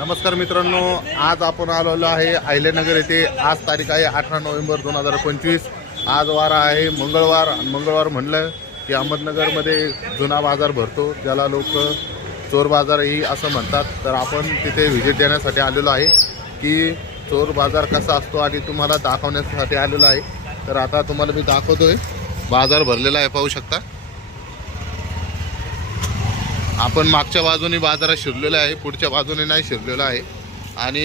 नमस्कार मित्रांनो, आज आपण आलेलो आहे अहिल्यानगर येथे। आज तारीख आहे 18 नोव्हेंबर 2025। आज वार आहे मंगळवार। मंगळवार म्हणलं की अहमदनगरमध्ये जुना बाजार भरतो, ज्याला लोक चोर बाजारही असं म्हणतात। तर आपण तिथे व्हिजिट देण्यासाठी आलेलो आहे की चोर बाजार कसा असतो आणि तुम्हाला दाखवण्यासाठी आलेलो आहे। तर आता तुम्हाला मी दाखवतोय, बाजार भरलेला आहे, पाहू शकता। आपण मागच्या बाजूने बाजारात शिरलेलो आहे, पुढच्या बाजूने नाही शिरलेलो आहे। आणि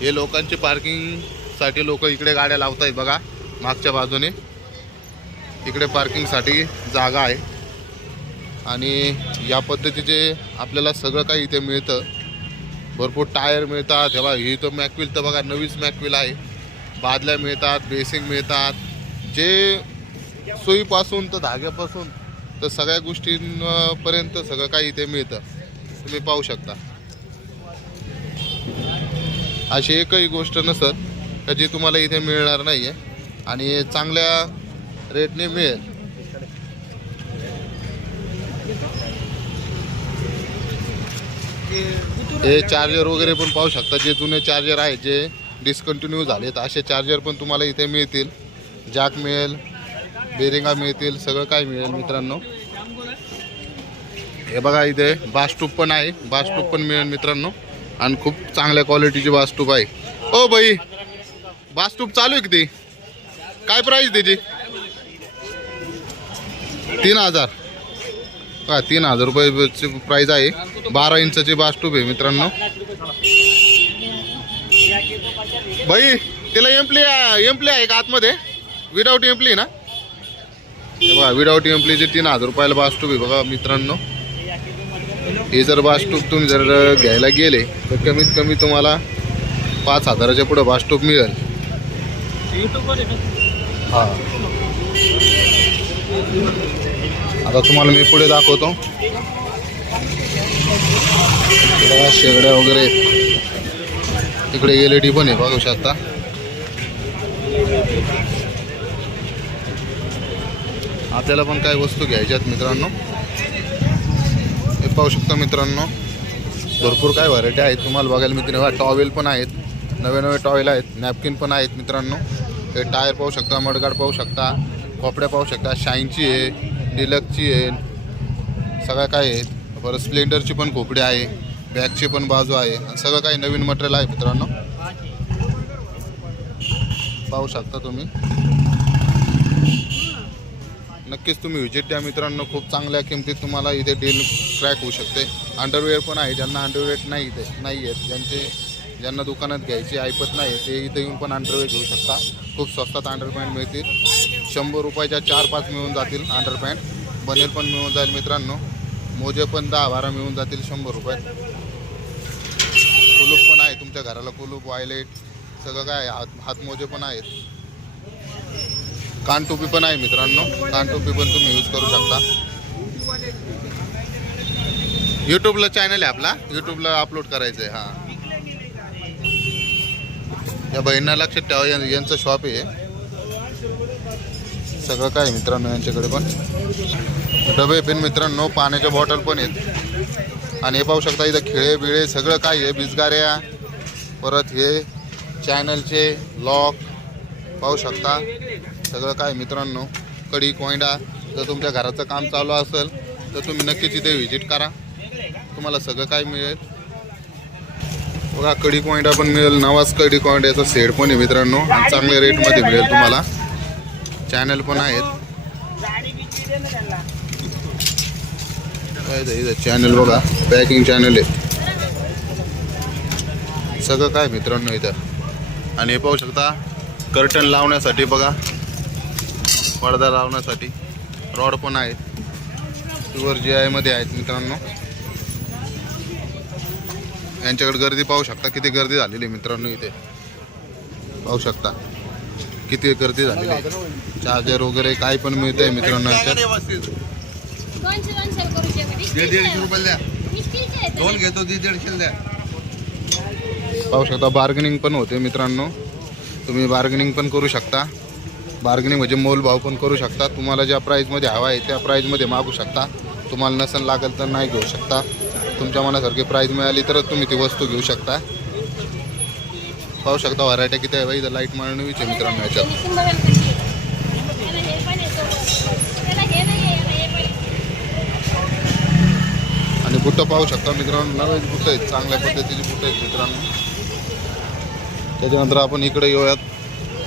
हे लोकांची पार्किंगसाठी लोक इकडे गाड्या लावत आहेत बघा। मागच्या बाजूने इकडे पार्किंगसाठी जागा आहे आणि या पद्धतीचे आपल्याला सगळं काही इथे मिळतं। भरपूर टायर मिळतात। तेव्हा ही तो मॅकविल तर बघा, नवीच मॅकविल आहे। बादल्या मिळतात, बेसिंग मिळतात, जे सुईपासून तर धाग्यापासून तर सगळ्या गोष्टींपर्यंत सगळं काही इथे मिळतं, तुम्ही पाहू शकता। अशी एकही गोष्ट नसत का जी तुम्हाला इथे मिळणार नाही आहे आणि चांगल्या रेटने मिळेल। हे चार्जर वगैरे पण पाहू शकता, जे जुने चार्जर आहेत जे डिस्कंटिन्यू झालेत असे चार्जर पण तुम्हाला इथे मिळतील। जॅक मिळेल, बेरिंगा मिळतील, सगळं काय मिळेल मित्रांनो। हे बघा इथे बास्टूप पण आहे, बास्टूप पण मिळेल मित्रांनो आणि खूप चांगल्या क्वालिटीची बास्टूप आहे। ओ बाई, बास्टूप चालू आहे किती? काय प्राइस त्याची? 3000 का? 3000 रुपयाची प्राइस आहे। 12 इंचाची बास्टूप आहे मित्रांनो। बाई त्याला एम्प्ली आहे का आतमध्ये? विदाउट एम्प्ली ना? बघा, विदाउट एम्प्लीचे 3000 रुपयाला बास्टूप आहे बघा मित्रांनो। हे जर बास्टूप तुम्ही जर घ्यायला गेले तर कमीत कमी तुम्हाला 5000च्या पुढे बास्टूप मिळेल। हां, आता तुम्हाला मी पुढे दाखवतो। बघा शेगड्या वगैरे, इकडे LED पण आहे बघू शकता। आपल्याला पण काही वस्तू घ्यायच्यात मित्रांनो, हे पाहू शकता मित्रांनो। भरपूर काय व्हरायटी आहेत तुम्हाला बघायला मिळतील। टॉवेल पण आहेत, नवे नवे टॉवेल आहेत, नॅपकिन पण आहेत मित्रांनो। हे टायर पाहू शकता, मडगार्ड पाहू शकता, कपड्या पाहू शकता, शाईनची आहे, डिलक्सची आहे, सगळं काय आहे। परत स्प्लेंडरची पण खोपडी आहे, बॅगची पण बाजू आहे, सगळं काही नवीन मटेरियल आहे मित्रांनो, पाहू शकता तुम्ही। नक्कीच तुम्ही व्हिजिट द्या मित्रांनो, खूप चांगल्या किमतीत तुम्हाला इथे डील क्रॅक होऊ शकते। अंडरवेअर पण आहे, ज्यांना अंडरवेअर नाही आहेत, ज्यांना दुकानात घ्यायची ऐपत नाही ते इथे येऊन पण अंडरवेअर घेऊ शकता। खूप स्वस्तात अंडरपॅन्ट मिळतील, 100 रुपयाच्या 4-5 मिळून जातील अंडरपॅन्ट। बनेल पण मिळून जाईल मित्रांनो, मोजे पण 10-12 मिळून जातील 100 रुपयात। कुलूप पण आहे, तुमच्या घराला कुलूप, वायलेट सगळं काय, हातमोजे पण आहेत, कानटोपी पण आहे मित्रांनो। कानटोपी पण तुम्ही यूज करू शकता। यूट्यूबला चॅनल आहे आपला, यूट्यूबला अपलोड करायचं आहे। हां, या बहिणीला लक्षात ठेवा, यांचं शॉप आहे। सगळं काय मित्रांनो यांच्याकडे पण डबे पण मित्रांनो, पाण्याच्या बॉटल पण आहेत। आणि हे पाहू शकता इथं खिळे बिळे सगळं काय आहे, बिजगाऱ्या, परत हे चॅनलचे लॉक पाहू शकता, सगळं काय मित्रांनो। कडी कोंडा, जर तुमच्या घराचं काम चालू असेल तर तुम्ही नक्कीच इथे व्हिजिट करा, तुम्हाला सगळं काय मिळेल बघा। कडी कोंडा पण मिळेल, नवाज कडी कोंड्याचा सेट पण आहे मित्रांनो, आणि चांगल्या रेटमध्ये मिळेल तुम्हाला। चॅनल पण आहेत, चॅनल बघा, पॅकिंग चॅनल आहे, सगळं काय मित्रांनो इथं। आणि हे पाहू शकता कर्टन लावण्यासाठी बघा, पडदा लावण्यासाठी रॉड पण आहेत, प्युअर GI मध्ये आहेत मित्रांनो। यांच्याकडे गर्दी पाहू शकता, किती गर्दी झालेली मित्रांनो, इथे पाहू शकता किती गर्दी झालेली आहे। चार्जर वगैरे काय पण मिळत आहे मित्रांनो याच्यात। पाहू शकता बार्गेनिंग पण होते मित्रांनो, तुम्ही बार्गेनिंग पण करू शकता। बार्गेनिंग म्हणजे मोलभाव पण करू शकता, तुम्हाला ज्या प्राईजमध्ये हवा आहे त्या प्राईजमध्ये मागू शकता। तुम्हाला नसन लागेल तर नाही घेऊ शकता। तुमच्या मनासारखी प्राईज मिळाली तरच तुम्ही ती वस्तू घेऊ शकता. पाहू शकता व्हरायटी किती आहे बाई. इथं लाईट मारण्याची आहे मित्रांनो याच्यात. आणि बुटं पाहू शकता मित्रांनो, नवीन बुटं आहेत, चांगल्या पद्धतीची बुटं आहेत मित्रांनो. त्याच्यानंतर आपण इकडे येऊयात.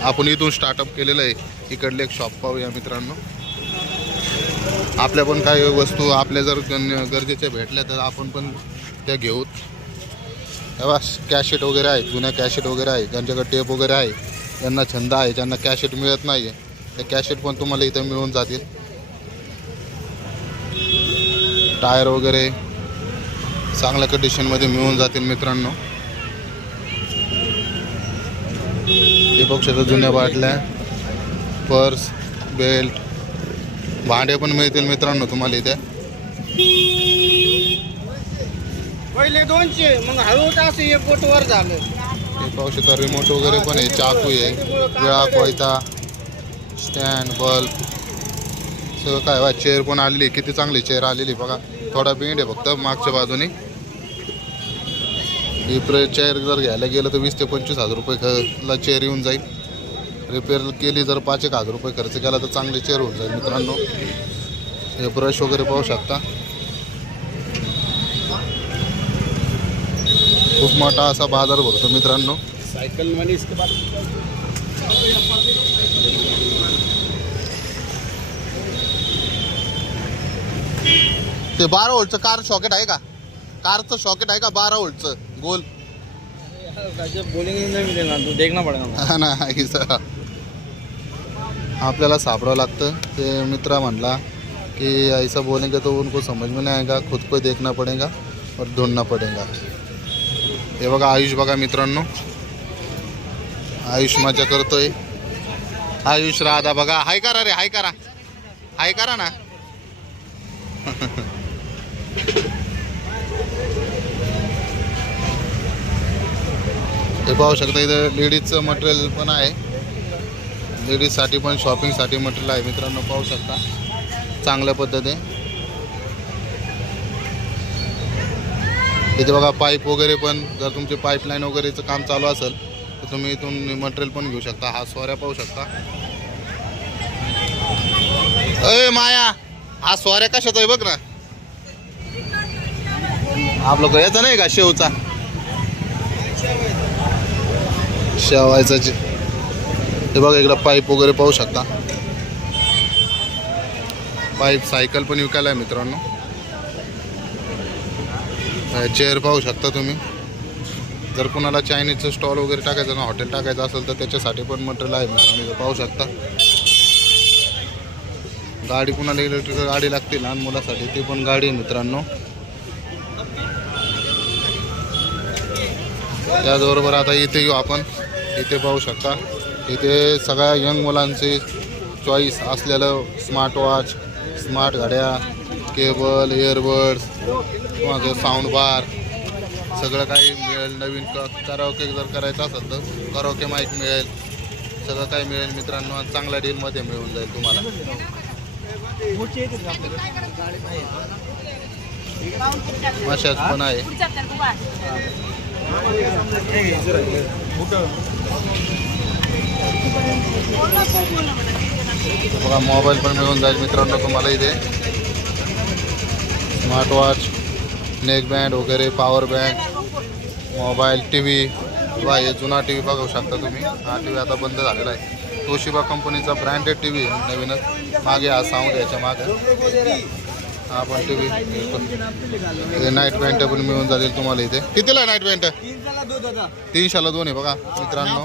आपण इथून स्टार्टअप केलेलं आहे. इकडले एक शॉप पाहूया मित्रांनो. आपल्या पण काही वस्तू आपल्या जर गरजेच्या भेटल्या तर आपण पण त्या घेऊत. तेव्हा कॅशेट वगैरे आहे, जुन्या कॅशेट वगैरे आहे, ज्यांच्याकडे टेप वगैरे आहे, ज्यांना छंद आहे, ज्यांना कॅशेट मिळत नाही आहे, त्या कॅशेट पण तुम्हाला इथं मिळून जातील. टायर वगैरे चांगल्या कंडिशनमध्ये मिळून जातील मित्रांनो. हे बघू शकता जुन्या बाटल्या, पर्स, बेल्ट, भांडे पण मिळतील मित्रांनो तुम्हाला इथे. पहिले 200 मग हळूच असं एक बोटवर झालं. हे पाहू शकता रिमोट वगैरे पण आहे, चाकू आहे, विळा, कोयता, स्टँड, बल्ब सगळं काय बा. चेअर पण आलेली, किती चांगली चेअर आलेली बघा. थोडा बेंड आहे फक्त मागच्या बाजूने. ही चेअर जर घ्यायला गेलं तर 20 ते 25 हजार रुपयेला चेअर येऊन जाईल. रिपेअर केली जर 5-1 हजार रुपये खर्च केला तर चांगली चेअर होऊन जाईल मित्रांनो. हे ब्रश वगैरे पाहू शकता. खूप मोठा असा बाजार भरतो मित्रांनो. सायकल म्हणे इसके बाद ते 12 व्होल्टचं कार शॉकेट आहे का? कारचं शॉकेट आहे का 12 व्होल्टचं गोल? बोलेंगे नहीं मिलेगा तो देखना पड़ेगा. हा ना, आपल्याला सापडावं लागतं. ते मित्रा म्हणला की ऐसा बोलेंगे तो उनको समझ में नहीं आएगा, खुद को देखना पड़ेगा और ढूंढना पड़ेगा. हे बघा आयुष बघा मित्रांनो, आयुष मजा करतोय. आयुष राधा बघा. हाय करा रे, हाय करा, हाय करा ना. हे पाहू शकता इथं लेडीजचं मटेरियल पण आहे. लेडीजसाठी पण शॉपिंगसाठी मटेरियल आहे मित्रांनो. पाहू शकता चांगल्या पद्धतीने. इथे बघा पाईप वगैरे पण, जर तुमचे पाईपलाईन वगैरेचं काम चालू असेल तर तुम्ही इथून मटेरियल पण घेऊ शकता. हा सोऱ्या पाहू शकता. अय माया, हा सोऱ्या कशाचा आहे बघ ना. आपलं याचा नाही का शेवचा, शेवायचा. हे बघा इकडं पाईप वगैरे पाहू शकता. पाईप सायकल पण विकायला आहे मित्रांनो. चेअर पाहू शकता तुम्ही. जर कुणाला चायनीजचं स्टॉल वगैरे टाकायचं ना, हॉटेल टाकायचं असेल तर त्याच्यासाठी पण मटेरियल आहे मित्रांनो. पाहू शकता. गाडी कुणाला इलेक्ट्रिकल गाडी लागते लहान मुलासाठी, ती पण गाडी आहे मित्रांनो. त्याचबरोबर आता इथे येऊ आपण. इथे पाहू शकता, इथे सगळ्या यंग मुलांचे चॉईस असलेलं स्मार्ट वॉच, स्मार्ट घड्या, केबल, इयरबड्स, किंवा साऊंड बार सगळं काही मिळेल. नवीन कराओके जर करायचं असेल तर कराओके माईक मिळेल. सगळं काही मिळेल मित्रांनो. चांगल्या डीलमध्ये मिळून जाईल तुम्हाला. मशाज पण आहे. बघा मोबाईल पण मिळून जाईल मित्रांनो तुम्हाला इथे. स्मार्ट वॉच, नेक बँड वगैरे, power bank, mobile, T V. वा हे जुना टी व्ही बघू शकता तुम्ही. हा टी व्ही आता बंद झालेला आहे. तोशिबा कंपनीचा ब्रँडेड टी व्ही आहे नवीनच. मागे हा साऊंड याच्या मागे हा पण टी व्ही. नाईट पॅन्ट पण मिळून जातील तुम्हाला इथे. कितीला नाईट पॅन्ट? 300ला 2 आहे बघा मित्रांनो.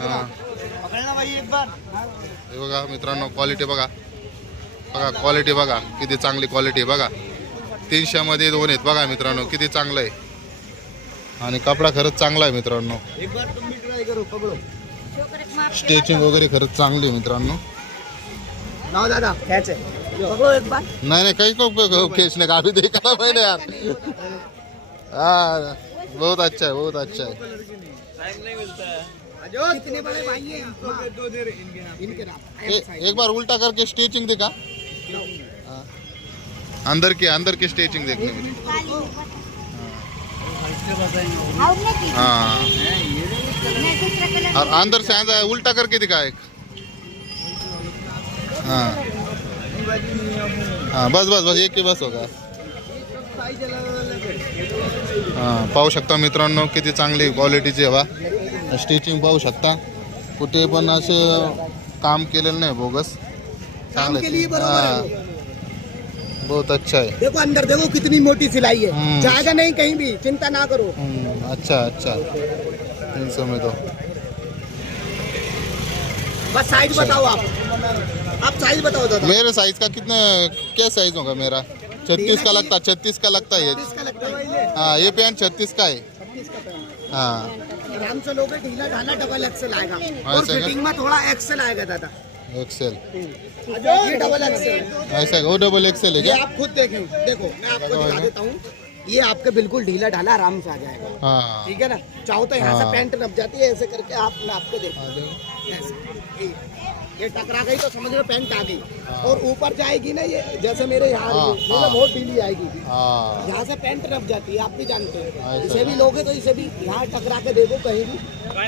हां हे बघा मित्रांनो, क्वालिटी बघा. बघा क्वालिटी बघा किती चांगली क्वालिटी आहे बघा. 300मध्ये 2 आहेत बघा मित्रांनो, किती चांगलं आहे. आणि कपडा खरंच चांगला आहे मित्रांनो. स्टिचिंग वगैरे खरंच चांगली आहे मित्रांनो. नहीं नहीं कहीं को खींचने का अभी देखा था मैंने यार. हाँ बहुत अच्छा है, बहुत अच्छा है. एक बार उल्टा करके स्टिचिंग दिखा. अंदर की स्टिचिंग देखने में। हाँ और अंदर से आधा उल्टा करके दिखा एक। हाँ हाँ बस बस बस एक ही बस होगा। हां पाहू शकता मित्रांनो किती चांगली क्वालिटीची हवा स्टिचिंग पाहू शकता कुठे पण असं काम केलेलं नाही बोगस चांगलं आहे। बहुत अच्छा है। देखो अंदर देखो कितनी मोटी सिलाई है, जाएगा नहीं कहीं भी, चिंता ना करो। अच्छा अच्छा 300 में तो बस साइज बताओ आप साइज बताओ दादा। मेरे साइज का कितना क्या साइज होगा मेरा 36 का लगता 36 का लगता है ये। इसका लगता है हाँ ये पैंट 36 का है। 36 का पैंट। हाँ आराम से लोगे ढीला ढाला डबल एक्सेल आएगा और ऐसा क्या? फिटिंग में थोड़ा एक्सेल आएगा दादा। एक्सेल ये डबल एक्सेल ऐसा है वो डबल एक्सेल है ये क्या? आप खुद देखें, देखो मैं आपको दिखा देता हूँ, ये आपके बिल्कुल ढीला ढाला आराम से आ जाएगा। हाँ ठीक है ना, चाहो तो यहाँ से हाँ। पैंट नप जाती है, ऐसे करके आप नाप के देखो ऐसे। ये टकरा गई तो समझ लो पैंट आ गई और ऊपर जाएगी ना ये, जैसे मेरे यहाँ हाँ, ये हाँ। बहुत ढीली आएगी, हाँ यहाँ से पैंट नप जाती है, आप भी जानते हैं। ऐसा इसे भी लोगे तो इसे भी यहाँ टकरा के देखो कहीं भी, हाँ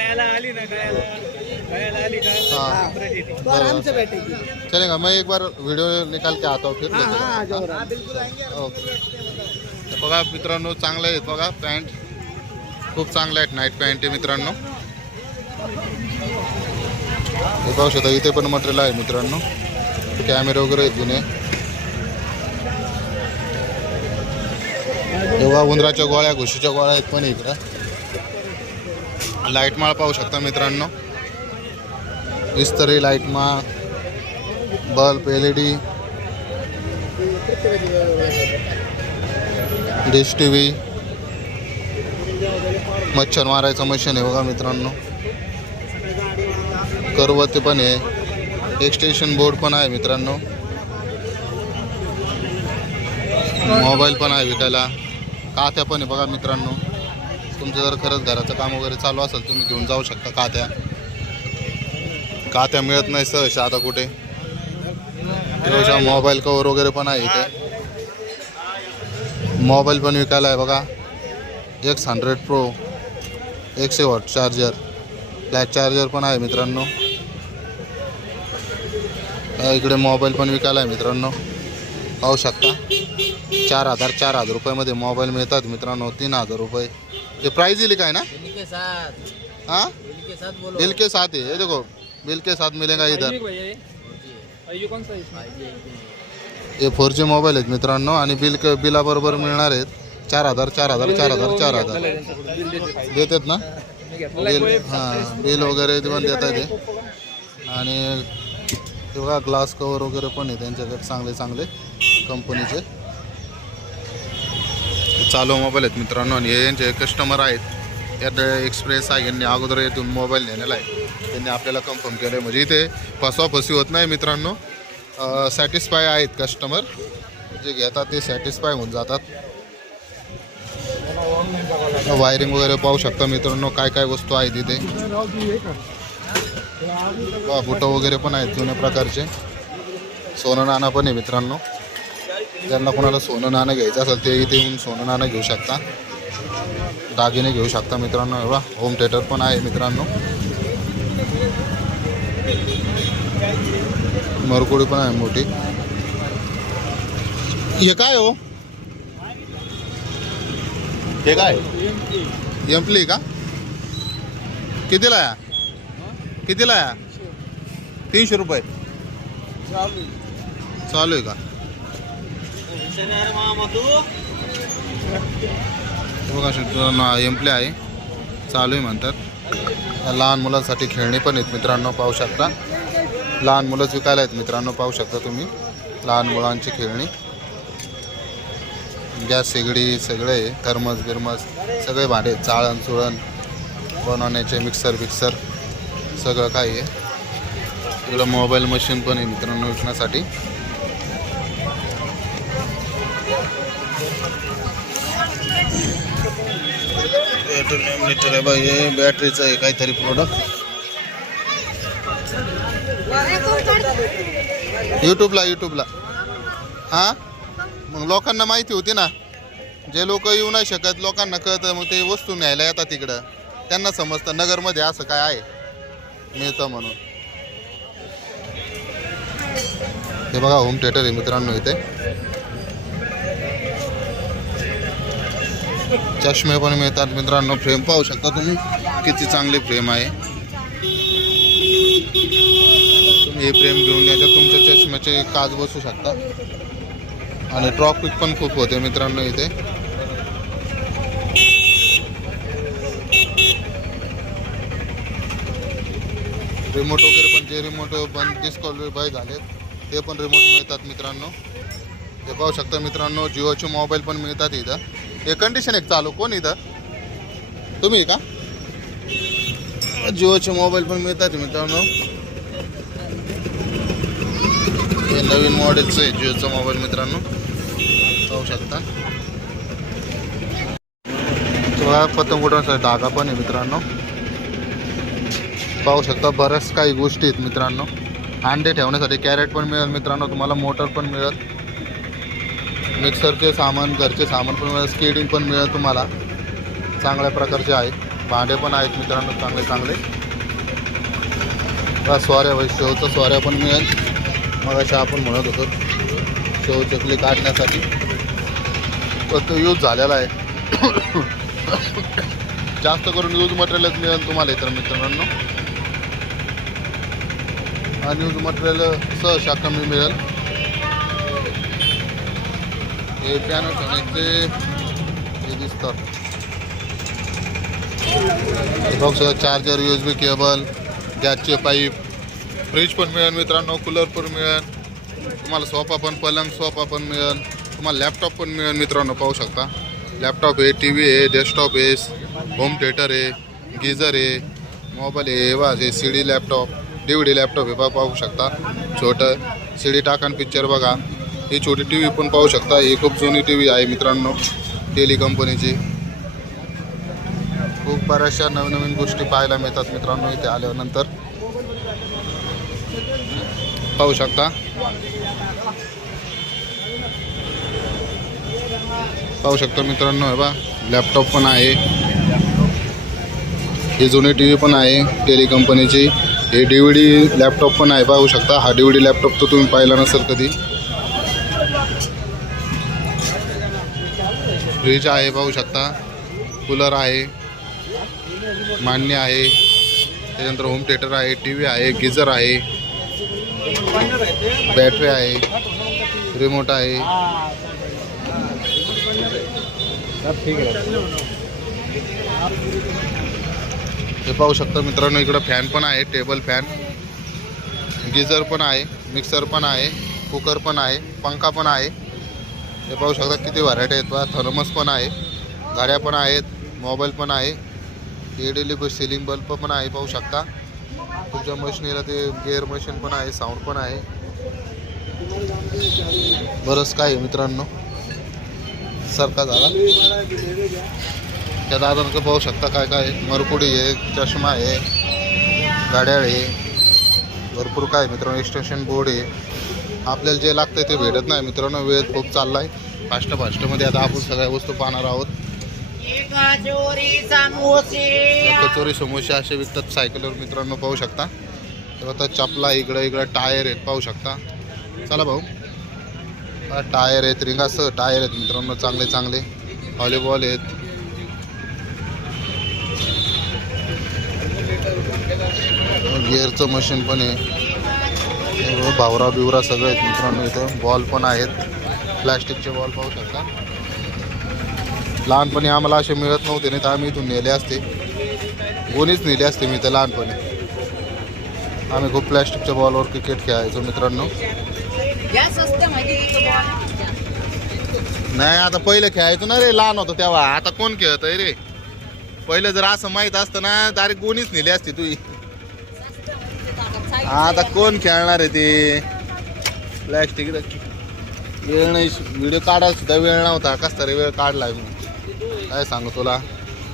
हाँ, तो आराम से बैठेगी। चलेगा मैं एक बार वीडियो निकाल के आता हूँ फिर हाँ लेते हाँ आ जाओ, हैं। बिल्कुल आएंगे। ओके तर बघा मित्रांनो चांगलं आहेत बघा पॅन्ट खूप चांगलं आहेत नाईट पॅन्ट आहे मित्रांनो हे पाहू शकता इथे पण मटेरियल आहे मित्रांनो कॅमेरे वगैरे आहेत जुने तेव्हा उंदराच्या गोळ्या घुशीच्या गोळ्या आहेत पण इकडं लाईट माळ पाहू शकता मित्रांनो इस्त्री लाईट माळ बल्ब LED डिश TV मच्छर मारायचं मशीन आहे बघा मित्रांनो करवते पण आहे एक्सटेन्शन बोर्ड पण आहे मित्रांनो मोबाईल पण आहे विकायला कात्या पण आहे बघा मित्रांनो तुमचं जर खरंच घराचं काम वगैरे चालू असेल तुम्ही घेऊन जाऊ शकता कात्या मिळत नाही सहसा आता कुठे मोबाईल कवर वगैरे पण आहे इथे मोबाईल पण विकायला आहे बघा X100 Pro 100 watt charger flash charger पण आहे मित्रांनो इकडे मोबाईल पण विकायला आहे मित्रांनो पाहू शकता 4,000 रुपयामध्ये मोबाईल मिळतात मित्रांनो 3,000 रुपये ये प्राइस ही लिखा है ना बिल के साथ, हाँ बिल के साथ बोलो। बिल के साथ ही ये देखो बिल के साथ मिलेगा इधर हे 4G मोबाईल आहेत मित्रांनो आणि बिलाबरोबर मिळणार आहेत 4,000 देतात ना बिल हां बिल वगैरे पण देतात ते आणि ते बघा ग्लास कवर वगैरे पण आहे त्यांच्याकडे चांगले कंपनीचे चालू मोबाईल आहेत मित्रांनो आणि हे यांचे कस्टमर आहेत यात एक्सप्रेस आहे यांनी अगोदर येथून मोबाईल नेलेला आहे त्यांनी आपल्याला कन्फर्म केलं आहे म्हणजे इथे फसवाफसवी होत नाही मित्रांनो सॅटिस्फाय आहेत कस्टमर जे घेतात ते सॅटिस्फाय होऊन जातात वायरिंग वगैरे पाहू शकता मित्रांनो काय वस्तू आहे तिथे बुटं वगैरे पण आहेत जुन्या प्रकारचे सोनं नाणं पण आहे मित्रांनो ज्यांना कोणाला सोनं नाणं घ्यायचं असेल ते इथे येऊन सोनं नाणं घेऊ शकता दागिने घेऊ शकता मित्रांनो एवढा होम थिएटर पण आहे मित्रांनो मरकुडी पण आहे मोठी हे काय हो हे काय एम्पली का कितीला आहे 300 रुपये चालू आहे का बघा एम्पली आहे चालू आहे म्हणतात लहान मुलांसाठी खेळणी पण आहेत मित्रांनो पाहू शकता लहान मुलंच विकायला आहेत मित्रांनो पाहू शकता तुम्ही लहान मुलांची खेळणी गॅस शेगडी सगळे थर्मस बिरमस सगळे भांडे चाळण चुळण बनवण्याचे मिक्सर सगळं काही आहे इकडं मोबाईल मशीन पण आहे मित्रांनो विकण्यासाठी मीटर आहे बघ हे बॅटरीचं आहे काहीतरी प्रोडक्ट यूट्यूबला हां मग लोकांना माहिती होती ना, जे लोक येऊ नाही शकत लोकांना कळतं, मग ते वस्तू न्यायला येतात तिकडं, त्यांना समजतं नगरमध्ये असं काय आहे मिळतं म्हणून. हे बघा होम थिएटर आहे मित्रांनो. इथे चष्मे पण मिळतात मित्रांनो. फ्रेम पाहू शकता तुम्ही किती चांगली फ्रेम आहे. तुम्ही हे फ्रेम घेऊन याच्यात तुमच्या चष्म्याचे काच बसू शकता. आणि ट्रॉफिक पण खूप होते मित्रांनो इथे. रिमोट वगैरे पण, जे रिमोट बंद डिस्क्वालिफाय झालेत ते पण रिमोट मिळतात मित्रांनो. हे पाहू शकता मित्रांनो. जिओचे मोबाईल पण मिळतात इथं. हे कंडिशन एक चालू कोण इथं, तुम्ही का? जिओचे मोबाईल पण मिळतात मित्रांनो. हे नवीन मॉडेलचं आहे जिओचं मोबाईल मित्रांनो, पाहू शकता. पतंग उडवण्याचा धागा पण आहे मित्रांनो, पाहू शकता. बऱ्याच काही गोष्टी आहेत मित्रांनो. अंडे ठेवण्यासाठी कॅरेट पण मिळेल मित्रांनो तुम्हाला. मोटर पण मिळेल, मिक्सरचे सामान, घरचे सामान पण मिळेल, स्केटिंग पण मिळेल तुम्हाला. चांगल्या प्रकारचे आहे. भांडे पण आहेत मित्रांनो चांगले चांगले. स्वाऱ्या शेवचं स्वाऱ्या पण मिळेल. मग अशा आपण म्हणत होतो शेव चकली काढण्यासाठी, पण तो यूज झालेला आहे. जास्त करून यूज मटेरियलच मिळेल तुम्हाला इतर मित्रांनो. अनयूज मटेरियल सहसा कमी मिळेल. हे पियानो ठेवण्याचे हे दिसतात. बॉक्स, चार्जर, USB केबल, गॅसचे पाईप, फ्रीज पण मिळेल मित्रांनो. कूलर पण मिळेल तुम्हाला. सोफा पण, पलंग सोफा पण मिळेल तुम्हाला. लॅपटॉप पण मिळेल मित्रांनो, पाहू शकता. लॅपटॉप आहे, TV आहे, डेस्कटॉप आहे, होम थिएटर आहे, गीझर आहे, मोबाईल आहे, वाज आहे, CD लॅपटॉप, DVD लॅपटॉप आहे पाहू शकता. छोटं CD टाका पिक्चर बघा. ही छोटी TV पण पाहू शकता. ही खूप जुनी TV आहे मित्रांनो, टेली कंपनीची. खूप बऱ्याचशा नवीन नवीन गोष्टी पाहायला मिळतात मित्रांनो इथे आल्यानंतर, पाहू शकता. पाहू शकता मित्रांनो. हे बा लॅपटॉप पण आहे. ही जुनी TV पण आहे टेली कंपनीची. हे DVD लॅपटॉप पण आहे पाहू शकता. हा DVD लॅपटॉप तर तुम्ही पाहिला नसेल कधी. फ्रीज आहे पाहू शकता. कूलर आहे, मान्य आहे. त्याच्यानंतर होम थिएटर आहे, TV आहे, गीझर आहे, बॅटरी आहे, रिमोट आहे. हे पाहू शकता मित्रांनो. इकडं फॅन पण आहे, टेबल फॅन, गीझर पण आहे, मिक्सर पण आहे, कुकर पण आहे, पंखा पण आहे. हे पाहू शकता किती व्हरायटी आहेत बा. थर्मस पण आहे, गाड्या पण आहेत, मोबाईल पण आहे, LED सिलिंग बल्ब पण आहे पाहू शकता. तुमच्या मशीनीला ते गेअर मशीन पण आहे, साऊंड पण आहे, बरंच काय आहे मित्रांनो. सारखा झाला त्या दादांचं पाहू शकता काय काय. मरकुडी आहे, चष्मा आहे, गाड्या आहे, भरपूर काय मित्रांनो. एक्सटेन्शन बोर्ड आहे. आपल्याला जे लागतं ते भेटत नाही मित्रांनो. वेळ खूप चालला आहे. फास्टमध्ये आता आपण सगळ्या वस्तू पाहणार आहोत. कचोरी समोसे असे विकतात सायकलवर मित्रांनो, पाहू शकता. तेव्हा चपला इकडं टायर आहेत पाहू शकता. चला भाऊ, टायर आहेत, रिंगासह टायर आहेत मित्रांनो चांगले चांगले. व्हॉलीबॉल आहेत, गिअरचं मशीन पण आहे, भावरा बिवरा सगळे आहेत मित्रांनो. इथं बॉल पण आहेत, प्लॅस्टिकचे बॉल पाहू शकता. लहानपणी आम्हाला असे मिळत नव्हते, नाही तर आम्ही इथून नेले असते. गोणीच नेले असते मी तर लहानपणी. आम्ही खूप प्लॅस्टिकच्या बॉलवर क्रिकेट खेळायचो मित्रांनो. नाही आता पहिले खेळायचो ना रे, लहान होतो तेव्हा. आता कोण खेळत आहे रे. पहिले जर असं माहीत असतं ना डायरेक्ट गोणीच नेली असती तुझी. आता कोण खेळणार आहे ते प्लॅस्टिक. वेळ नाही, व्हिडिओ काढायला सुद्धा वेळ नव्हता. कस तरी वेळ काढलाय मी, काय सांगू तुला.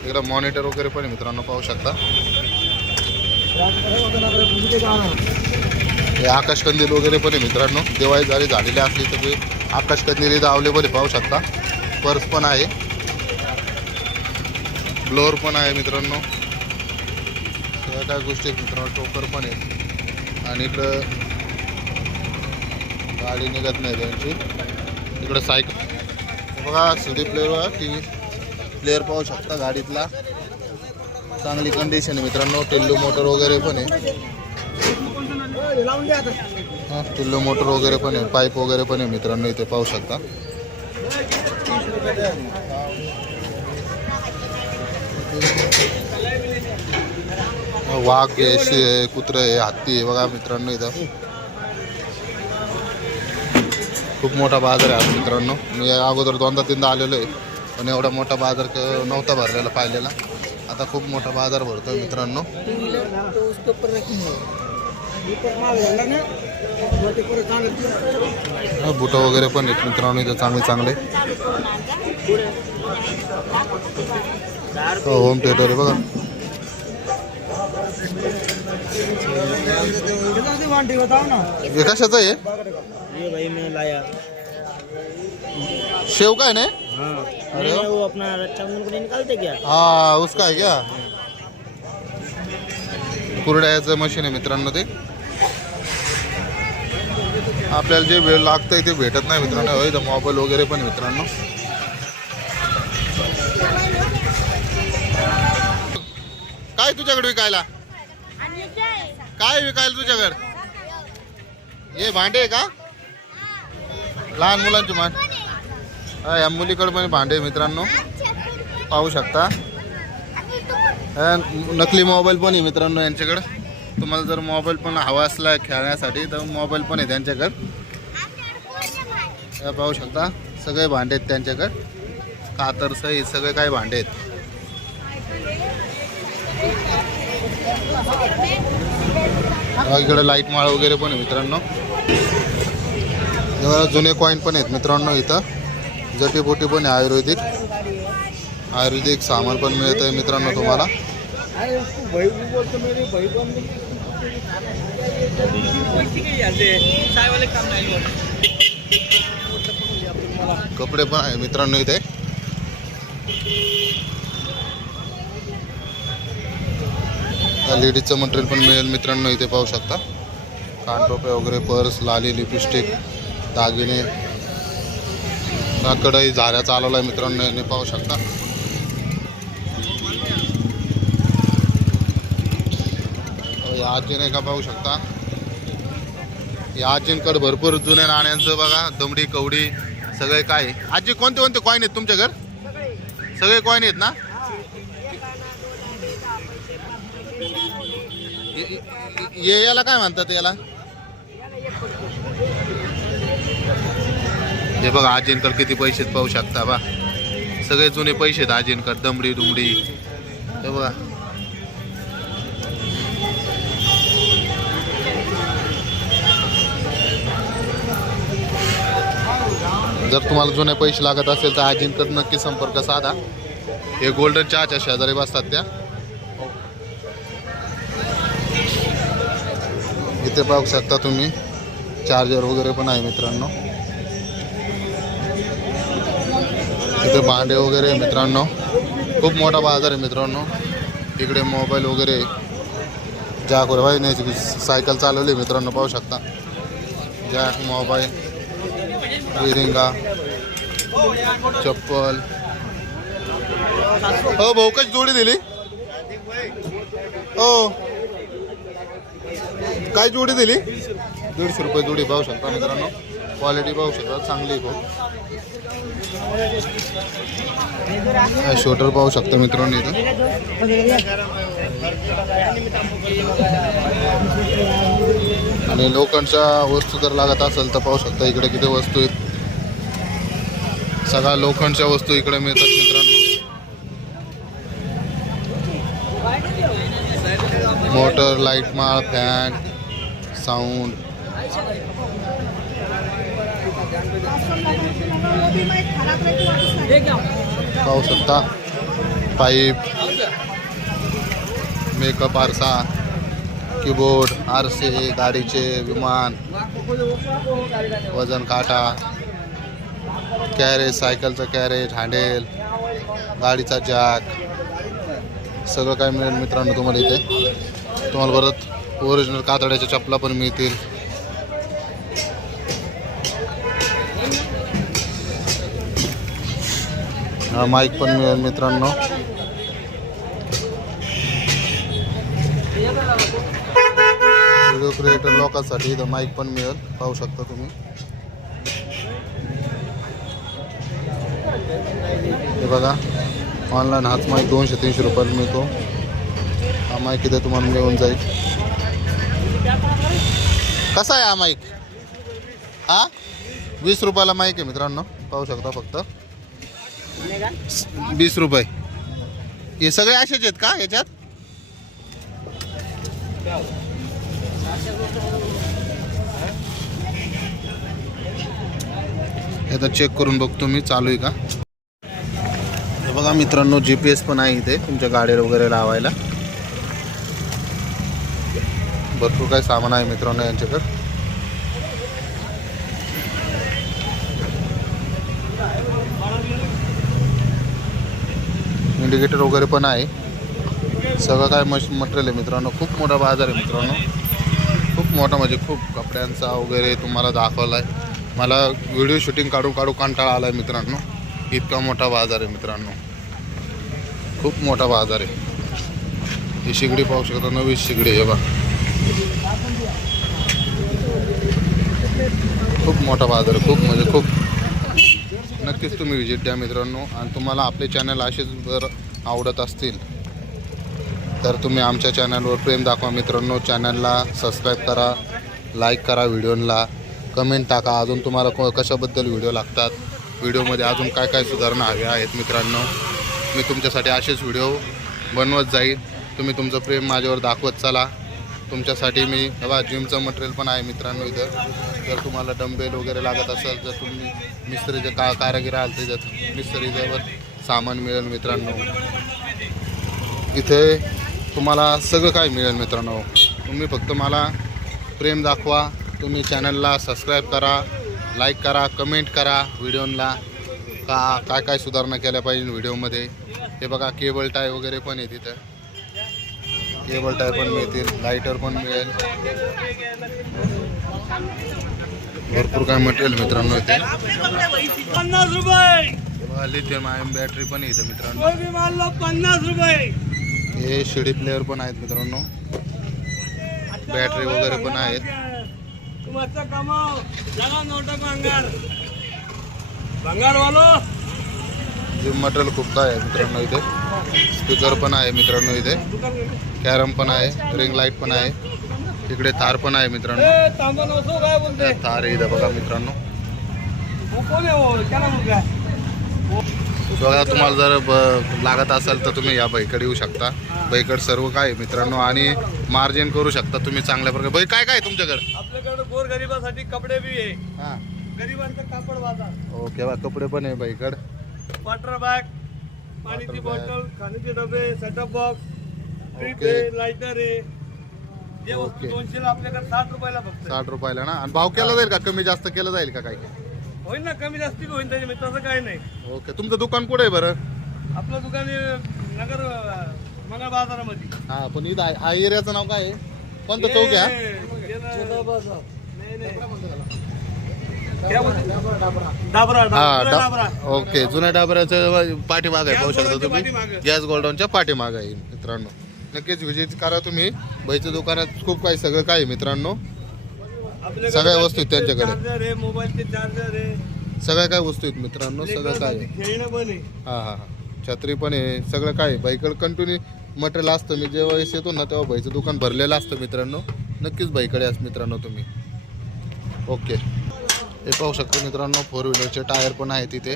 इकडं मॉनिटर वगैरे पण मित्रांनो पाहू शकता. हे आकाशकंदील वगैरे पण आहे मित्रांनो. दिवाळी झालेली असली तर आकाश कत्नीर इथं अवेलेबल आहे, पाहू शकता. पर्स पण आहे, ब्लोअर पण आहे मित्रांनो. सगळ्या काय गोष्टी आहेत मित्रांनो. टोकर पण आहे आणि इकडं गाडी निघत नाही त्यांची. इकडं सायकल बघा, CD प्लेअरवर TV प्लेअर पाहू शकता गाडीतला. चांगली कंडिशन आहे मित्रांनो. टिल्लू मोटर वगैरे पण आहे. हां, टिल्लू मोटर वगैरे पण आहे, पाईप वगैरे पण आहे मित्रांनो. इथे पाहू शकता. वाघ आहे, आहे, कुत्रे आहे, हत्ती आहे बघा मित्रांनो. इथं खूप मोठा बाजार आहे आज मित्रांनो. मी अगोदर 2दा-3दा आलेलो आहे, पण एवढा मोठा बाजार नव्हता भरलेला पाहिलेला. आता खूप मोठा बाजार भरतोय मित्रांनो. बुटं वगैरे पण आहेत मित्रांनो इथं चांगले चांगले. होम थिएटर आहे बघा. हे कशाचं आहे? शेव काय नाही? अरे वो अपना चंदन को निकालते क्या? हाँ, उसका है क्या? कुरड्याचं मशीन आहे मित्रांनो. ते आपल्याला जे वेळ लागतंय ते भेटत नाही मित्रांनो. इथं मोबाईल वगैरे पण मित्रांनो. काय तुझ्याकडे विकायला? काय विकायला तुझ्याकडे? हे भांडे आहे का? लहान मुलांचे भांडे. या मुलीकडे पण भांडे मित्रांनो पाहू शकता. नकली मोबाईल पण आहे मित्रांनो यांच्याकडे. तुम्हाला जर मोबाईल पण हवा असला खेळण्यासाठी तर मोबाईल पण आहे त्यांच्याकडे. पाहू शकता सगळे भांडे आहेत त्यांच्याकडे. कातर सहित सगळे काही भांडे आहेत. इकडे लाईट माळ वगैरे पण आहे मित्रांनो. जुने कॉईन पण आहेत मित्रांनो. इथं जटीबुटी पण आहे. आयुर्वेदिक सामान पण मिळत आहे मित्रांनो तुम्हाला. कपडे पण आहे मित्रांनो इथे. लेडीजचं मटेरियल पण मिळेल मित्रांनो. इथे पाहू शकता कानटोपे वगैरे, पर्स, लाली, लिपस्टिक, दागिने. कढई, झाऱ्या चालवला आहे मित्रांनो यांनी पाहू शकता. आजी नाही का पाहू शकता. या आजींकडे भरपूर जुन्या नाण्यांचं बघा, दमडी, कवडी सगळे काय. आजी कोणते कोणते कॉईन आहेत तुमच्या घर? सगळे कॉईन आहेत ना? याला काय म्हणतात याला? हे बघा आजींकडे किती पैसे पाहू शकता बा. सगळे जुने पैसे आहेत आजींकडे. दमडी दुमडी हे बघा. जर तुम्हाला जुने पैसे लागत असेल तर आजींकडे नक्की संपर्क साधा. हे गोल्डन चहाच्या शेजारी बसतात त्या. इथे पाहू शकता तुम्ही चार्जर वगैरे पण आहे मित्रांनो. इथे भांडे वगैरे मित्रांनो. खूप मोठा बाजार आहे मित्रांनो. इकडे मोबाईल वगैरे जॅक वगैरे नाही. सायकल चालवली मित्रांनो पाहू शकता. जॅक, मोबाईल, रिंगा, चप्पल. हो भाऊ कशी जोडी दिली? हो काय जोडी दिली? 150 रुपये जोडी पाहू शकता मित्रांनो. क्वालिटी पाहू शकता चांगली खूप. शोल्डर पाहू शकता मित्रांनो इथं. आणि लोकांच्या वस्तू जर लागत असेल तर पाहू शकता इकडे किती वस्तू आहेत. सगळ्या लोखंडच्या वस्तू इकडे मिळतात मित्रांनो. मोटर, लाईट माळ, फॅन, साऊंड. पाहू शकता पाईप, मेकअप आरसा, कीबोर्ड, आरसे, गाडीचे, विमान, वजन काटा, कॅरेज, सायकलचं कॅरेज, हँडेल, गाडीचा जॅक, सगळं काय मिळेल मित्रांनो तुम्हाला इथे. तुम्हाला परत ओरिजिनल कातड्याच्या चपला पण मिळतील. हा माईक पण मिळेल मित्रांनो. व्हिडिओ क्रिएटर लोकांसाठी इथं माईक पण मिळेल, पाहू शकता तुम्ही. हे बघा, ऑनलाईन हाच माईक 200-300 रुपयाला मिळतो. हा माईक इथे तुम्हाला मिळून जाईल. कसा आहे हा माईक? हा 20 रुपयाला माईक आहे मित्रांनो, पाहू शकता. फक्त 20 रुपये. हे सगळे असेच आहेत का याच्यात? आता चेक करून बघतो मी चालू आहे का. हे बघा मित्रांनो, GPS पण आहे इथे तुमच्या गाडीवर वगैरे लावायला. भरपूर काय सामान आहे मित्रांनो यांच्याकडे. इंडिकेटर वगैरे पण आहे. सगळं काय मटेरियल आहे मित्रांनो. खूप मोठा बाजार आहे मित्रांनो, खूप मोठा, म्हणजे खूप कपड्यांचा वगैरे तुम्हाला दाखवला आहे. मला व्हिडिओ शूटिंग काढू कंटाळा आला आहे मित्रांनो. इतका मोठा बाजार आहे मित्रांनो, खूप मोठा बाजार आहे. ही शिगडी पाहू शकता, नवी शिगडी आहे बा. खूप मोठा बाजार आहे, खूप म्हणजे खूप. नक्कीच तुम्ही व्हिजिट द्या मित्रांनो. आणि तुम्हाला आपले चॅनल असेच जर आवडत असतील तर तुम्ही आमच्या चॅनलवर प्रेम दाखवा मित्रांनो. चॅनलला सबस्क्राईब करा, लाईक करा, व्हिडिओला कमेंट टाका. अजून तुम्हाला कशाबद्दल व्हिडिओ लागतात, व्हिडिओमध्ये अजून काय काय सुधारणा हव्या आहेत मित्रांनो. मी तुमच्यासाठी असेच व्हिडिओ बनवत जाईल. तुम्ही तुमचं प्रेम माझ्यावर दाखवत चला. तुमच्यासाठी मी बघा जिमचं मटेरियल पण आहे मित्रांनो इथं. जर तुम्हाला डंबेल वगैरे लागत असेल, जर तुम्ही मिस्त्रीचे कारागीर आहात त्याच्यात मिस्त्रीच्यावर सामान मिळेल मित्रांनो. इथे तुम्हाला सगळं काय मिळेल मित्रांनो. तुम्ही फक्त मला प्रेम दाखवा. तुम्ही चॅनलला सबस्क्राईब करा, लाईक करा, कमेंट करा व्हिडिओला काय काय सुधारणा केल्या पाहिजे व्हिडिओमध्ये. हे बघा केबल टाय वगैरे पण आहे तिथं. केबल टाय पण मिळतील, लाईटर पण मिळेल. भरपूर काय मटेरियल मित्रांनो इथे. 50 रुपये. लिथियम आयन बॅटरी पण आहे इथं मित्रांनो. 50 रुपये. हे शिडी प्लेअर पण आहेत मित्रांनो. बॅटरी वगैरे पण आहेत. तुमचं कमाव जगा नोटा भंगार वालो. जिम मटेरियल खूप काय आहे मित्रांनो इथे. स्पीकर पण आहे मित्रांनो इथे. कॅरम पण आहे, रिंग लाईट पण आहे. तिकडे तार पण आहे मित्रांनो. तार आहे इथं बघा मित्रांनो. बघा तुम्हाला जर लागत असेल तर तुम्ही या बाईकडे येऊ शकता. बाईकडे सर्व काय आहे मित्रांनो. आणि मार्जिन करू शकता तुम्ही चांगल्या प्रकारे. बाई काय काय आहे तुमच्याकडे? आपल्याकडे गोरगरिबासाठी कपडे बी आहे. हां गरिबांचा कापड बाजार. ओके बा, कपडे पण आहे बाईकडे. वॉटर बॅग, पाण्याची बॉटल, खाण्याचे डबे, सेटअप बॉक्स, फ्रीज ओके. आहे, लायटर आहे. जे वस्तू ओके. 200 ला आपल्याकडे 60 रुपयाला फक्त. 60 रुपयाला ना. आणि भाव केला जाईल का? कमी जास्त केलं जाईल का काही? होईल ना, कमी जास्ती होईल त्याच्या तसं काही नाही. ओके. तुमचं दुकान कुठे आहे बरं? आपलं दुकान आहे नगर मंगळ बाजारामध्ये. हां पण इथं हा एरियाचं नाव काय आहे? कोणतं चौक आहे? डाबरा. ओके. जुन्या डाबऱ्याचं पाठीमाग आहे, पाहू शकता गोल्डनच्या तुम्ही. पाठीमागं. गॅस गोल्डनच्या पाठीमाग आहे मित्रांनो. नक्कीच व्हिजिट करा तुम्ही. बाईच्या दुकानात खूप काही सगळं काय आहे मित्रांनो. सगळ्या वस्तू आहेत त्यांच्याकडे. चार्जर आहे, मोबाईलचे चार्जर आहे, सगळ्या काय वस्तू आहेत मित्रांनो. सगळं काय आहे. खेळणं पण आहे. हां हां हां. छत्री पण आहे. सगळं काय आहे. बाईकडे कंटिन्यू मटेरियल असतं. मी जेव्हा येतो ना तेव्हा बाईचं दुकान भरलेलं असतं मित्रांनो. नक्कीच बाईकडे असं मित्रांनो तुम्ही. ओके. हे पाहू शकतो मित्रांनो, 4 व्हीलरचे टायर पण आहेत तिथे.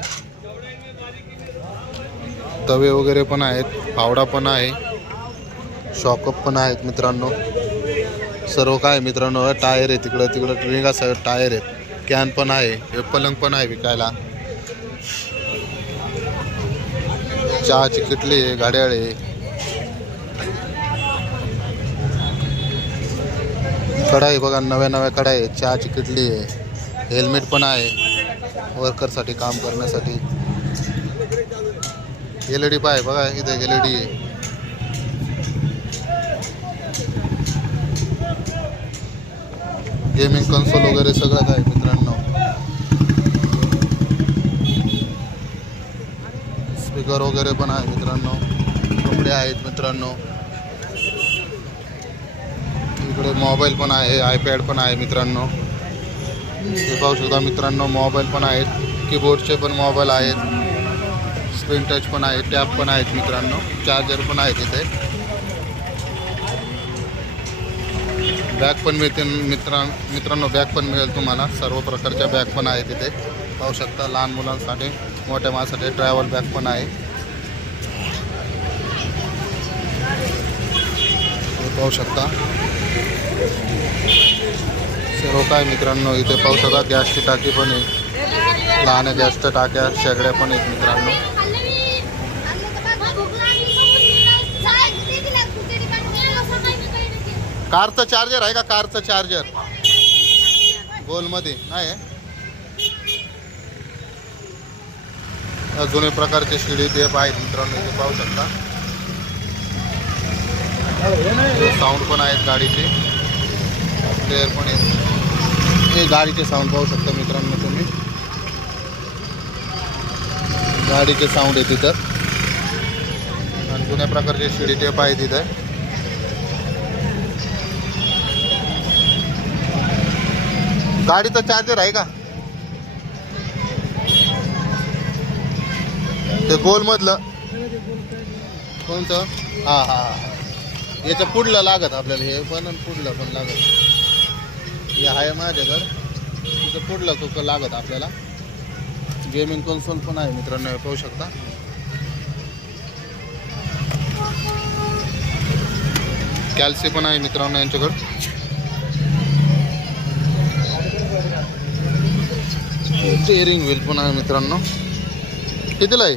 तवे वगैरे पण आहेत, फावडा पण आहे, शॉकअप पण आहेत मित्रांनो. सर्व काय मित्रांनो. टायर आहे तिकडं रिंगा सगळं टायर आहेत. कॅन पण आहे. हे पलंग पण आहे विकायला. चहाची किटली आहे, घड्याळ आहे. कढाई बघा, नव्या कढाई आहे. चहाची किटली आहे. हेल्मेट पण आहे. वर्करसाठी काम करण्यासाठी. LED पाय बघा इथे LED आहे. गेमिंग कन्सोल वगैरे सगळं आहे मित्रांनो. स्पीकर वगैरे पण आहे मित्रांनो. कपडे आहेत मित्रांनो. इकडे मोबाईल पण आहे, आयपॅड पण आहे मित्रांनो. हे पाहू शकता मित्रांनो, मोबाईल पण आहेत, कीबोर्डचे पण मोबाईल आहेत, स्क्रीन टच पण आहे, टॅब पण आहेत मित्रांनो, चार्जर पण आहेत इथे. बॅग पण मिळतील मित्रांनो, बॅग पण मिळेल तुम्हाला. सर्व प्रकारच्या बॅग पण आहेत इथे पाहू शकता. लहान मुलांसाठी, मोठ्या माणसासाठी ट्रॅव्हल बॅग पण आहे. पाहू शकता सर्व काय मित्रांनो. इथे पाहू शकता गॅसची टाकी पण आहे, लहान गॅसच्या टाक्या शेगड्या पण आहेत मित्रांनो. कारचं चार्जर आहे का? कारचं चार्जर गोलमध्ये नाही आहे. जुने प्रकारचे शिडी टेप आहेत मित्रांनो इथे पाहू शकता. साऊंड पण आहेत गाडीचे, प्लेअर पण आहेत. हे गाडीचे साऊंड पाहू शकता मित्रांनो तुम्ही. गाडीचे साऊंड आहे तिथं. आणि जुन्या प्रकारचे शिडी टेप आहे तिथे. गाडीचं चार्जर आहे का? ते गोलमधलं कोणतं? हां हां हां, याचं पुढलं लागत आपल्याला. हे पण पुढलं पण लागत. हे आहे माझ्याकडं, तिथं पुढलं कुक लागत आपल्याला. गेमिंग कन्सोल पण आहे मित्रांनो हे पाहू शकता. कॅल्सी पण आहे मित्रांनो यांच्याकडं. स्टीअरिंग व्हील पण आहे मित्रांनो. कितीला आहे?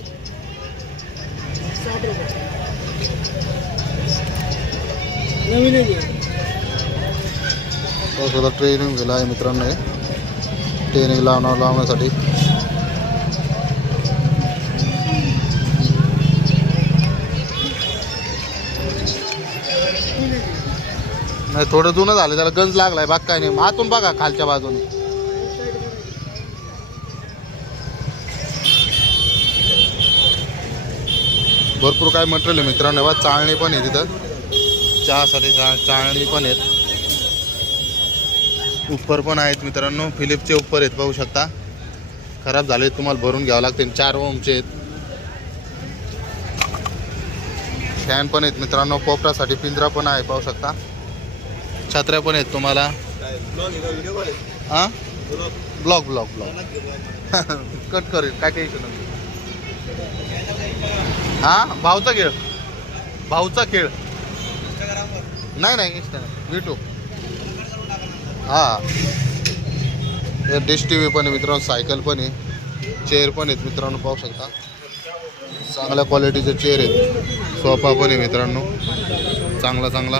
60 रुपये नवीन आहे. ट्रेनिंग व्हील आहे मित्रांनो. हे ट्रेनिंग लावण्यासाठी. नाही थोडं जुनं झालं, त्याला गंज लागलाय. बाग काय नाही. आतून बघा खालच्या बाजूने. भरपूर काय मटेरियल आहे मित्रांनो. बघा चाळणी पण आहे तिथं, चहासाठी चाळणी पण आहेत. उप्पर पण आहेत मित्रांनो. फिलिप्सचे उप्पर आहेत पाहू शकता. खराब झाले तुम्हाला भरून घ्यावं लागते. 4 ओमचे आहेत. फॅन पण आहेत मित्रांनो. पोपटासाठी पिंजरा पण आहे पाहू शकता. छत्र्या पण आहेत तुम्हाला. हां ब्लॉक कट करेल काय काही इशू नाही. हां भाऊचा खेळ नाही इंस्टाग्राम यूट्यूब. हां हे डिश TV पण आहे मित्रांनो. सायकल पण आहे. चेअर पण आहेत मित्रांनो पाहू शकता. चांगल्या क्वालिटीचे चेअर आहेत. सोफा पण आहे मित्रांनो चांगला.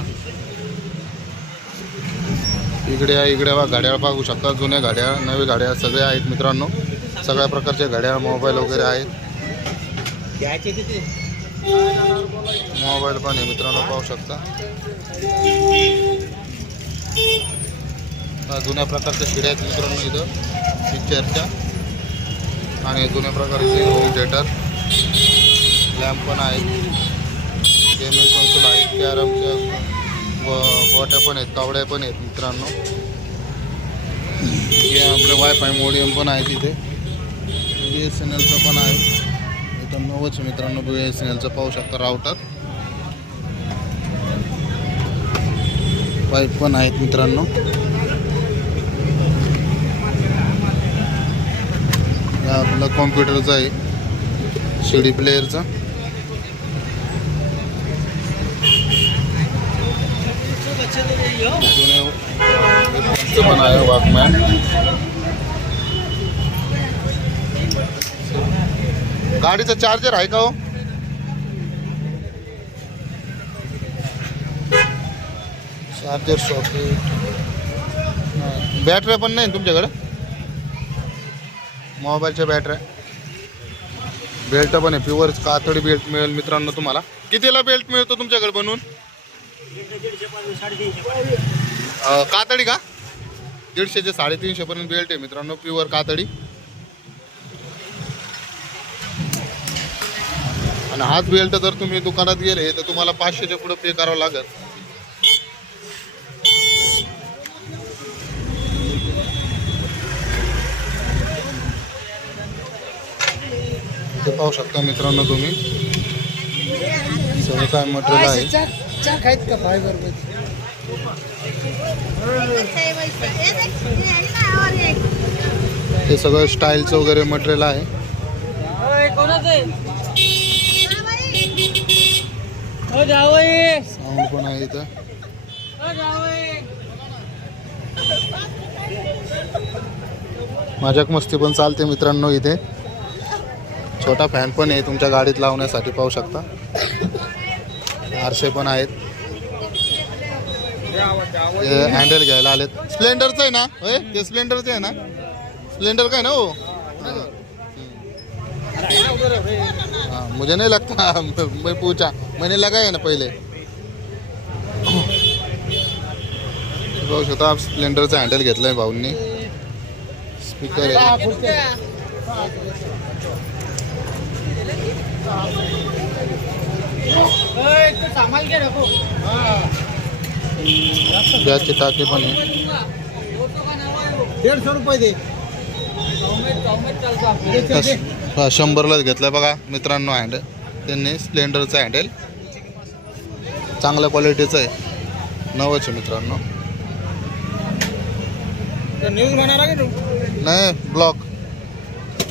इकडे बघा घड्याळ पाहू शकता. जुन्या घड्याळ, नवी घड्याळ सगळे आहेत मित्रांनो. सगळ्या प्रकारचे घड्याळ, मोबाईल वगैरे आहेत. मोबाईल पण आहे मित्रांनो पाहू शकता. जुन्या प्रकारच्या शिड्या आहेत मित्रांनो इथं पिक्चरच्या. आणि जुन्या प्रकारचे होम थिएटर, लॅम्प पण आहेत. गेमिंग कन्सोल आहेत. कॅरमच्या गोट्या पण आहेत, कावड्या पण आहेत मित्रांनो. हे आपलं वायफाय मोडियम पण आहे तिथे. BSNLचं पण आहे इथं. नवच मित्रांनो BSNLचं पाहू शकता. राउटर पाईप पण आहेत मित्रांनो. आपलं कॉम्प्युटरचं आहे, CD प्लेअरचं. पण आहे वॉकमॅन. गाडीचं चार्जर आहे का हो? Charger socket. बॅटरी पण नाही तुमच्याकडे? मोबाईलच्या बॅटऱ्या, बेल्ट पण आहे, प्युअर कातडी बेल्ट मिळेल मित्रांनो तुम्हाला. कितीला बेल्ट मिळतो तुमच्याकडे बनवून? कातडी का? 150 ते 350 पर्यंत बेल्ट आहे मित्रांनो, प्युअर कातडी. आणि हाच बेल्ट जर तुम्ही दुकानात गेले तर तुम्हाला 500च्या पुढे पे करावं लागेल. इथे पाहू शकता मित्रांनो तुम्ही सगळं काय मटेरियल आहे. चाक आहेत का फायबर मध्ये? हे सगळं स्टाईलचं वगैरे मटेरियल आहे. साऊंड पण आहे इथं. मजाक मस्ती पण चालते मित्रांनो इथे. छोटा फॅन पण आहे तुमच्या गाडीत लावण्यासाठी, पाहू शकता. आरसे पण आहेत. हँडल घ्यायला आलेत. स्प्लेंडरचं आहे ना? होय, ते स्प्लेंडरचं आहे ना? स्प्लेंडर काय ना? हो, हाँ, मुझे नहीं लगता, मैं पूछा, मैंने लगाया ना पहले. बघू शकता स्प्लेंडरचं हँडल घेतलंय भाऊंनी. स्पीकर आहे. गॅसचे टाके पण आहे. 150 रुपये दे. 100लाच घेतलं बघा मित्रांनो हँडल त्यांनी. स्प्लेंडरचं हँडल चांगल्या क्वालिटीचं आहे, नवंच आहे मित्रांनो. न्यूज बना रहा है तू? नहीं,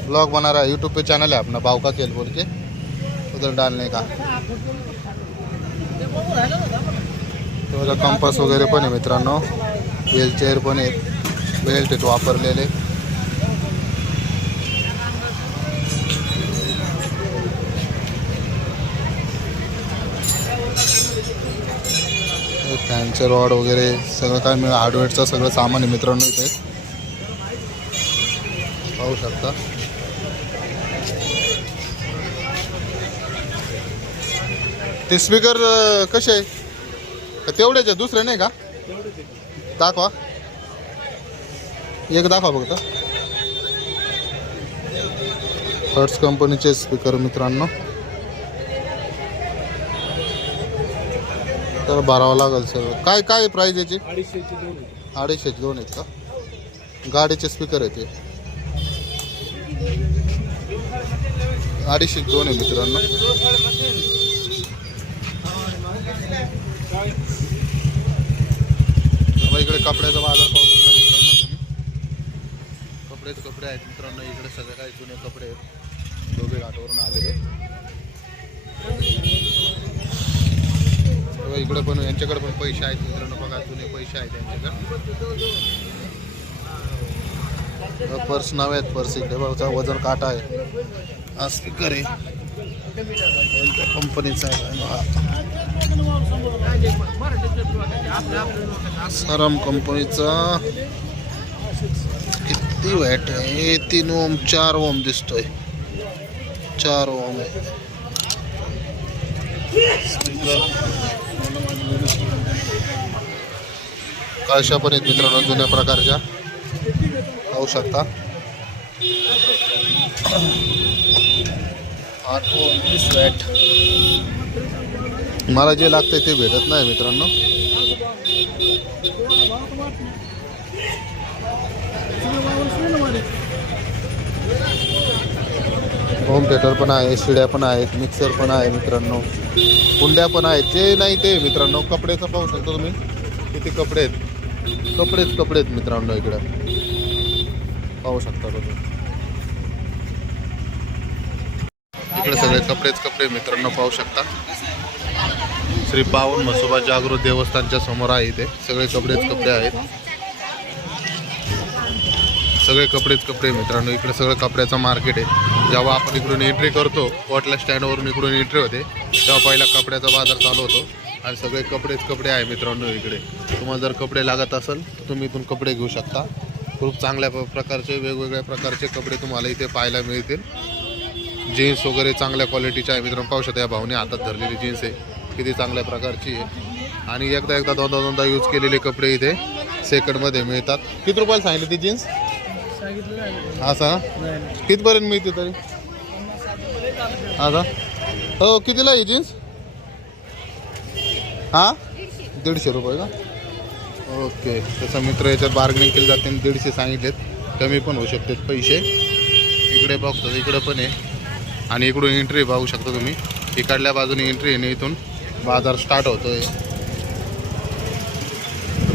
ब्लॉग बना रहा है. यूट्यूब पे चैनल है अपना भाव का खेल बोल के, उधर डालने का. तो कंपास वगैरे पण आहे मित्रांनो. व्हील चेअर पण आहेत, बेल्ट आहेत वापरलेले. फॅनचे रॉड वगैरे सगळं काय मिळेल. हार्डवेअरचं सगळं सामान आहे मित्रांनो इथे, पाहू शकता. ते स्पीकर कसे आहे? तेवढेच आहे, दुसरे नाही का? दाखवा, एक दाखवा फक्त. हर्ट्स कंपनीचे स्पीकर मित्रांनो. तर भरावं लागेल सगळं. काय काय प्राईज याची? 250 दोन आहेत का? गाडीचे स्पीकर आहे ते. 250 दोन आहे मित्रांनो. इकडे कपड्याचा बाजार पाहू शकता मित्रांनो तुम्ही. कपडे आहेत मित्रांनो इकडे. सगळे काही जुने कपडे आहेत, धोबी घाटावरून आलेले. इकडे पण यांच्याकडे पण पैसे आहेत मित्रांनो बघा, जुने पैसे आहेत यांच्याकडे. पर्स नवे आहेत, पर्स इकडे बघा, वजन काटा आहे. हा स्पीकर आहे कंपनीचा आहे, सरम कंपनीचा. किती वॅट आहे? 3 ओम 4 ओम दिसतोय. 4 ओम आहे स्पीकर. कळशा पण आहेत मित्रांनो जुन्या प्रकारच्या, पाहू शकता. 8 ओम 20 वॅट. मला जे लागतंय ते भेटत नाही मित्रांनो. होम थिएटर पण आहे, शिड्या पण आहेत, मिक्सर पण आहे मित्रांनो, कुंड्या पण आहेत. जे नाही ते मित्रांनो कपड्याचं पाहू शकता तुम्ही किती कपडे आहेत. कपडे आहेत मित्रांनो इकडं, पाहू शकता तुम्ही. इकडे सगळे कपडे मित्रांनो पाहू शकता. श्री पावन म्हसोबा जागृत देवस्थानच्या समोर आहे इथे. सगळे कपडे आहेत. सगळे कपडे मित्रांनो. इकडे सगळं कपड्याचं मार्केट आहे. जेव्हा आपण इकडून एंट्री करतो, कोटला स्टँडवरून इकडून एंट्री होते, तेव्हा पहिला कपड्याचा बाजार चालू होतो. आणि सगळे कपडे आहे मित्रांनो इकडे. तुम्हाला जर कपडे लागत असेल तर तुम्ही इथून कपडे घेऊ शकता. खूप चांगल्या प्रकारचे वेगवेगळ्या प्रकारचे कपडे तुम्हाला इथे पाहायला मिळतील. जीन्स वगैरे चांगल्या क्वालिटीच्या आहे मित्रांनो. पाहू शकता या भाऊने हातात धरलेली जीन्स आहे, किती चांगल्या प्रकारची आहे. आणि एकदा दोनदा यूज केलेले कपडे इथे सेकंडमध्ये मिळतात. किती रुपयाला सांगितली ती जीन्स? असं ना, कितीपर्यंत मिळते तरी? असं हो, कितीला ही जीन्स? हां 150 रुपये का? ओके. तसं मित्र याच्यात बार्गेनिंग केली जाते. 150 सांगितलेत, कमी पण होऊ शकतात पैसे. इकडे बघतो, इकडे पण आहे. आणि इकडून एंट्री पाहू शकता तुम्ही. इकडल्या बाजूने एंट्री आहे, इथून बाजार स्टार्ट होतोय.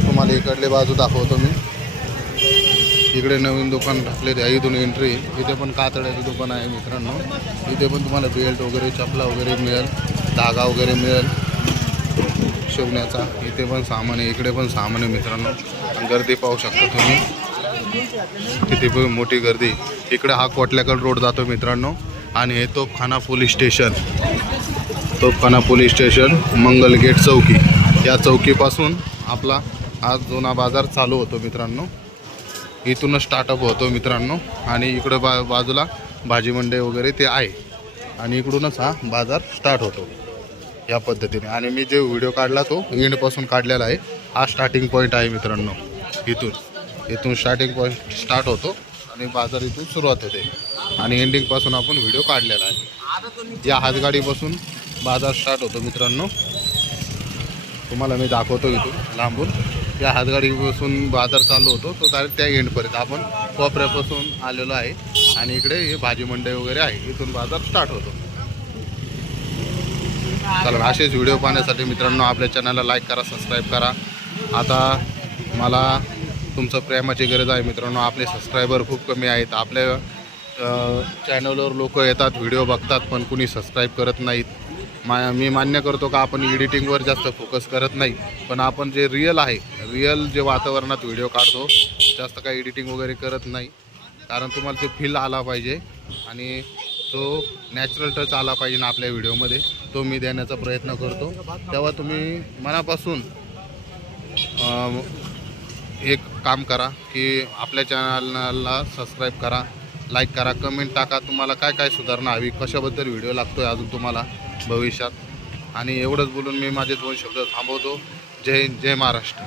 तुम्हाला इकडले बाजू दाखवतो मी. इकडे नवीन दुकान टाकले आहे, इथून एंट्री. इथे पण कातड्याचं दुकान आहे मित्रांनो. इथे पण तुम्हाला बेल्ट वगैरे, चपला वगैरे मिळेल, धागा वगैरे मिळेल शिवण्याचा. इथे पण सामान आहे, इकडे पण सामान आहे मित्रांनो. गर्दी पाहू शकता तुम्ही, किती पण मोठी गर्दी. इकडे हा कोटल्याकड रोड जातो मित्रांनो. आणि हे तोफखाना पोलीस स्टेशन, तोफखाना पोलीस स्टेशन, मंगलगेट चौकी. या चौकीपासून आपला हा जुना बाजार चालू होतो मित्रांनो. इथूनच स्टार्टअप होतो मित्रांनो. आणि इकडं बाजूला भाजी मंडई वगैरे ते आहे. आणि इकडूनच हा बाजार स्टार्ट होतो या पद्धतीने. आणि मी जे व्हिडिओ काढला तो एंडपासून काढलेला आहे. हा स्टार्टिंग पॉईंट आहे मित्रांनो. इथून स्टार्टिंग पॉईंट स्टार्ट होतो आणि बाजार इथून सुरुवात होते. आणि एंडिंगपासून आपण व्हिडिओ काढलेला आहे. या हातगाडीपासून बाजार स्टार्ट होतो मित्रांनो. तुम्हाला मी दाखवतो इथून लांबून. या हातगाडीपासून बाजार चालू होतो तो डायरेक्ट त्या एंडपर्यंत. आपण कोपऱ्यापासून आलेलो आहे. आणि इकडे हे भाजी मंडई वगैरे आहे. इथून बाजार स्टार्ट होतो. चला, असेच व्हिडिओ पाहण्यासाठी मित्रांनो आपल्या चॅनलला लाईक करा, सबस्क्राईब करा. आता मला तुमचं प्रेमाची गरज आहे मित्रांनो. आपले सबस्क्रायबर खूप कमी आहेत. आपल्या चॅनलवर लोक येतात, व्हिडिओ बघतात, पण कुणी सबस्क्राईब करत नाहीत. मी मान्य करतो का आपण एडिटिंगवर जास्त फोकस करत नाही, पण आपण जे रिअल जे वातावरणात व्हिडिओ काढतो, जास्त काही एडिटिंग वगैरे करत नाही. कारण तुम्हाला ते फील आला पाहिजे आणि तो नॅचरल टच आला पाहिजे ना आपल्या व्हिडिओमध्ये, तो मी देण्याचा प्रयत्न करतो. तेव्हा तुम्ही मनापासून एक काम करा की आपल्या चॅनलला सबस्क्राईब करा, लाईक करा, कमेंट टाका. तुम्हाला काय काय सुधारणा हवी, कशाबद्दल व्हिडिओ लागतो आहे अजून तुम्हाला भविष्यात. आणि एवढंच बोलून मी माझे 2 शब्द थांबवतो. जय हिंद, जय महाराष्ट्र.